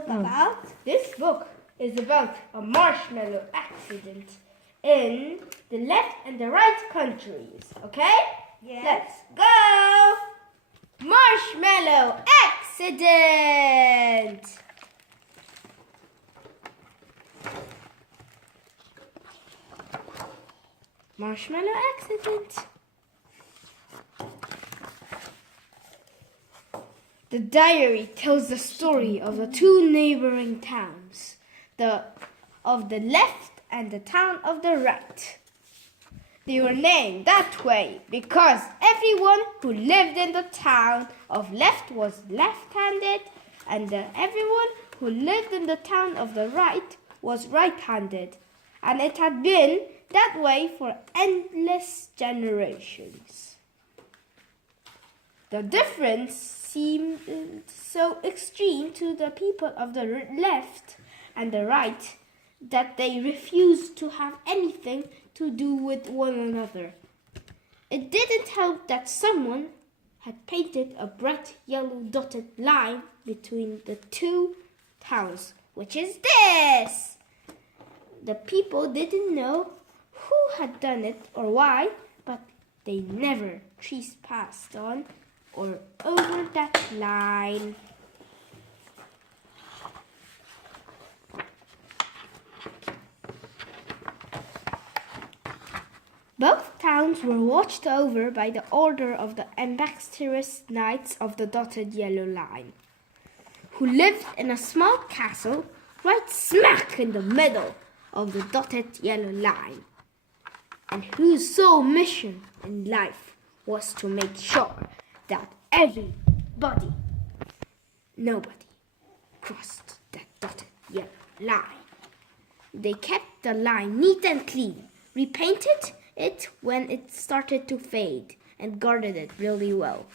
book about? This book is about a marshmallow accident in the left and the right countries. Okay? Yes. Let's go! Marshmallow accident! Marshmallow accident. The diary tells the story of the two neighboring towns, of the left and the town of the right. They were named that way because everyone who lived in the town of left was left-handed, and everyone who lived in the town of the right was right-handed. And it had been that way for endless generations. The difference seemed so extreme to the people of the left and the right that they refused to have anything to do with one another. It didn't help that someone had painted a bright yellow dotted line between the two towns, which is this. The people didn't know who had done it or why, but they never trespassed on or over that line. Both towns were watched over by the order of the ambassador's knights of the dotted yellow line, who lived in a small castle right smack in the middle of the dotted yellow line, and whose sole mission in life was to make sure that nobody crossed that dotted yellow line. They kept the line neat and clean, repainted it when it started to fade, and guarded it really well.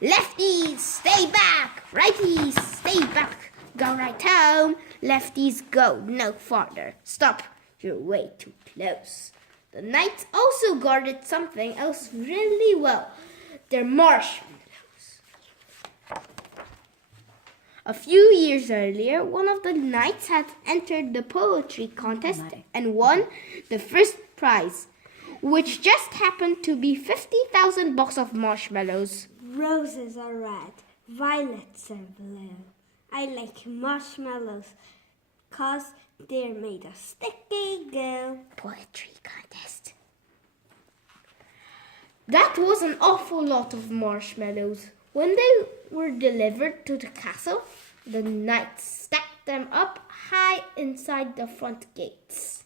Lefties, stay back! Righties, stay back! Go right home! Lefties, go no farther. Stop, you're way too close. The knights also guarded something else really well, their marshmallows. A few years earlier, one of the knights had entered the poetry contest and won the first prize, which just happened to be 50,000 box of marshmallows. Roses are red, violets are blue. I like marshmallows 'cause they're made of sticky glue. Poetry contest. That was an awful lot of marshmallows. When they were delivered to the castle, the knights stacked them up high inside the front gates.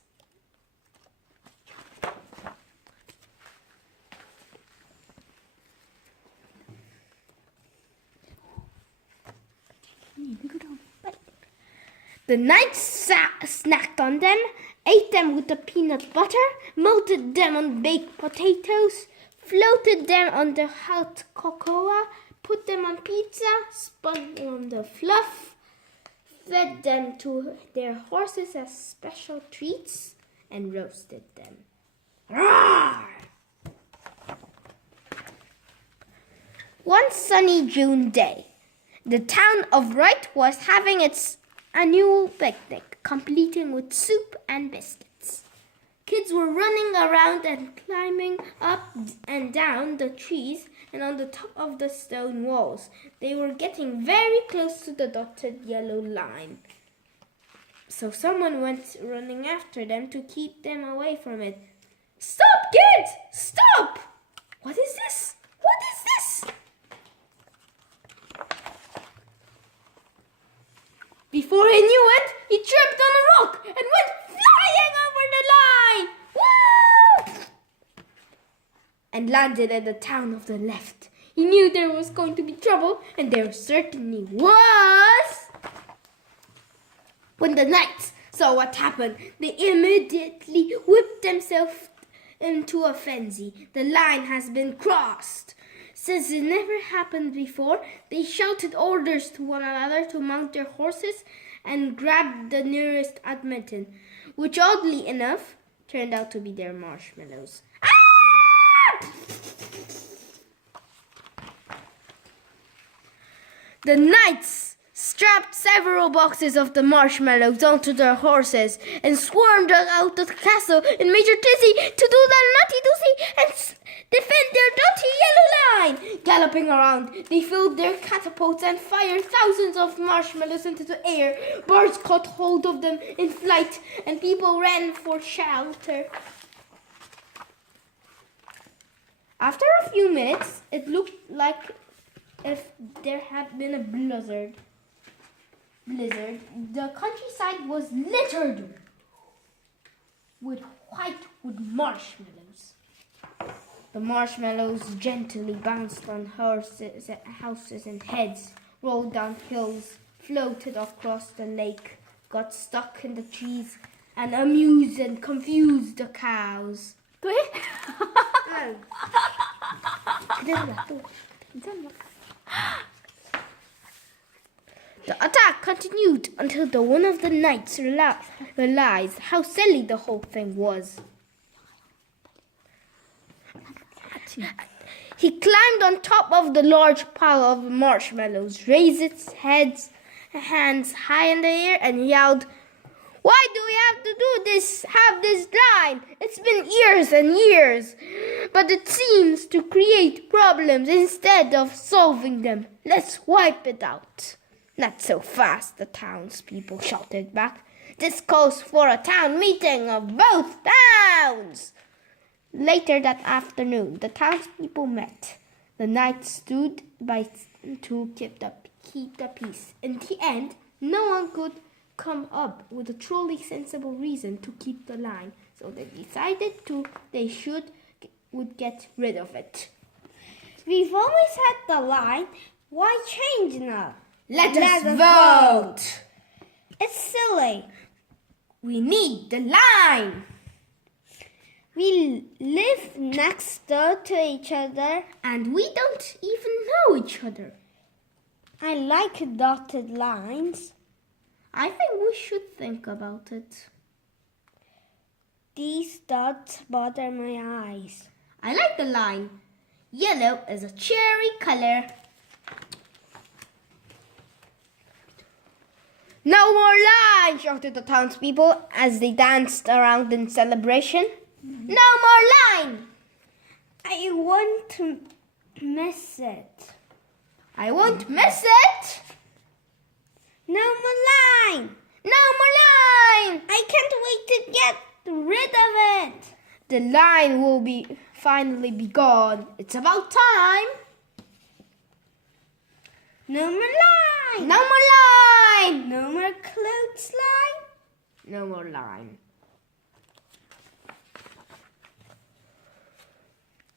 The knights snacked on them, ate them with the peanut butter, melted them on baked potatoes, floated them on the hot cocoa, put them on pizza, spun them on the fluff, fed them to their horses as special treats, and roasted them. Roar! One sunny June day, the town of Wright was having its annual picnic, completing with soup and biscuits. Kids were running around and climbing up and down the trees and on the top of the stone walls. They were getting very close to the dotted yellow line. So someone went running after them to keep them away from it. "Stop, kids! Stop! What is this? What is this?" Before he knew it, he tripped on a rock and went flying over the line. Woo! And landed at the town of the left. He knew there was going to be trouble, and there certainly was. When the knights saw what happened, they immediately whipped themselves into a frenzy. The line has been crossed. Since it never happened before, they shouted orders to one another to mount their horses and grab the nearest admittance, which oddly enough turned out to be their marshmallows. Ah! The knights strapped several boxes of the marshmallows onto their horses and swarmed out of the castle in Major Dizzy to do their nutty-doosey and defend their dirty yellow line. Galloping around, they filled their catapults and fired thousands of marshmallows into the air. Birds caught hold of them in flight, and people ran for shelter. After a few minutes, it looked like if there had been a blizzard. The countryside was littered with white wood marshmallows. The marshmallows gently bounced on houses and heads, rolled down hills, floated across the lake, got stuck in the trees, and amused and confused the cows. The attack continued until one of the knights realized how silly the whole thing was. He climbed on top of the large pile of marshmallows, raised its hands high in the air, and yelled, "Why do we have to do this? Have this line? It's been years and years, but it seems to create problems instead of solving them. Let's wipe it out." "Not so fast," the townspeople shouted back. "This calls for a town meeting of both towns." Later that afternoon, the townspeople met. The knight stood by to keep the peace. In the end, no one could come up with a truly sensible reason to keep the line, so they decided they would get rid of it. We've always had the line. Why change now? Let us vote. It's silly. We need the line. We live next door to each other, and we don't even know each other. I like dotted lines. I think we should think about it. These dots bother my eyes. I like the line. Yellow is a cheery color. "No more line!" shouted the townspeople as they danced around in celebration. "No more line!" I want to miss it. "I won't miss it!" No more line! No more line! I can't wait to get rid of it. The line will finally be gone. It's about time. No more line! No more line! No more clothesline? No more line.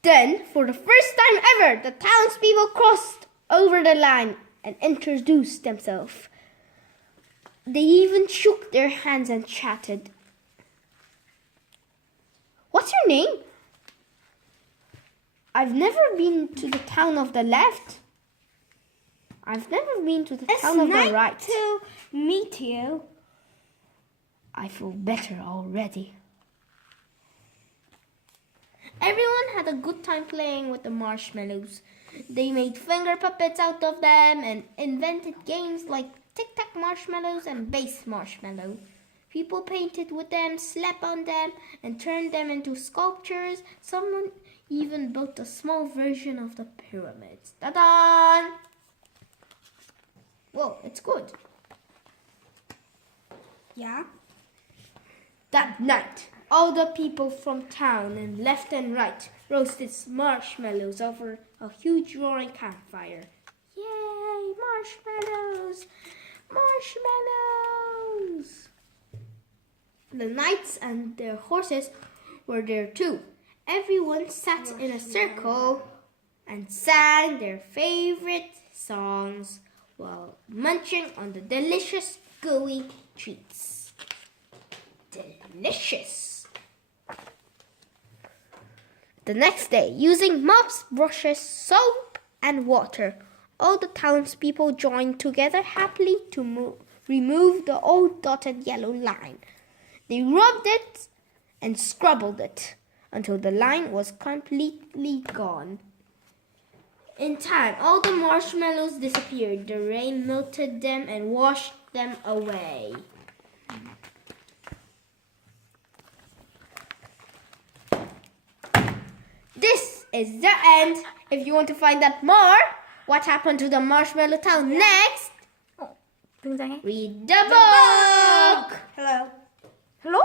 Then, for the first time ever, the townspeople crossed over the line and introduced themselves. They even shook their hands and chatted. "What's your name?" "I've never been to the town of the left." "I've never been to the town of the right." It's nice to meet you. I feel better already. Everyone had a good time playing with the marshmallows. They made finger puppets out of them and invented games like tic-tac marshmallows and base marshmallow. People painted with them, slept on them, and turned them into sculptures. Someone even built a small version of the pyramids. Ta-da! Whoa, it's good. Yeah? That night, all the people from town and left and right roasted marshmallows over a huge roaring campfire. Yay, marshmallows! Marshmallows! The knights and their horses were there too. Everyone sat in a circle and sang their favorite songs while munching on the delicious gooey treats. Delicious! The next day, using mops, brushes, soap, and water, all the townspeople joined together happily to remove the old dotted yellow line. They rubbed it and scrubbled it until the line was completely gone. In time, all the marshmallows disappeared. The rain melted them and washed them away. This is the end. If you want to find out more, what happened to the marshmallow town next, 등장해. read the book. Hello. Hello?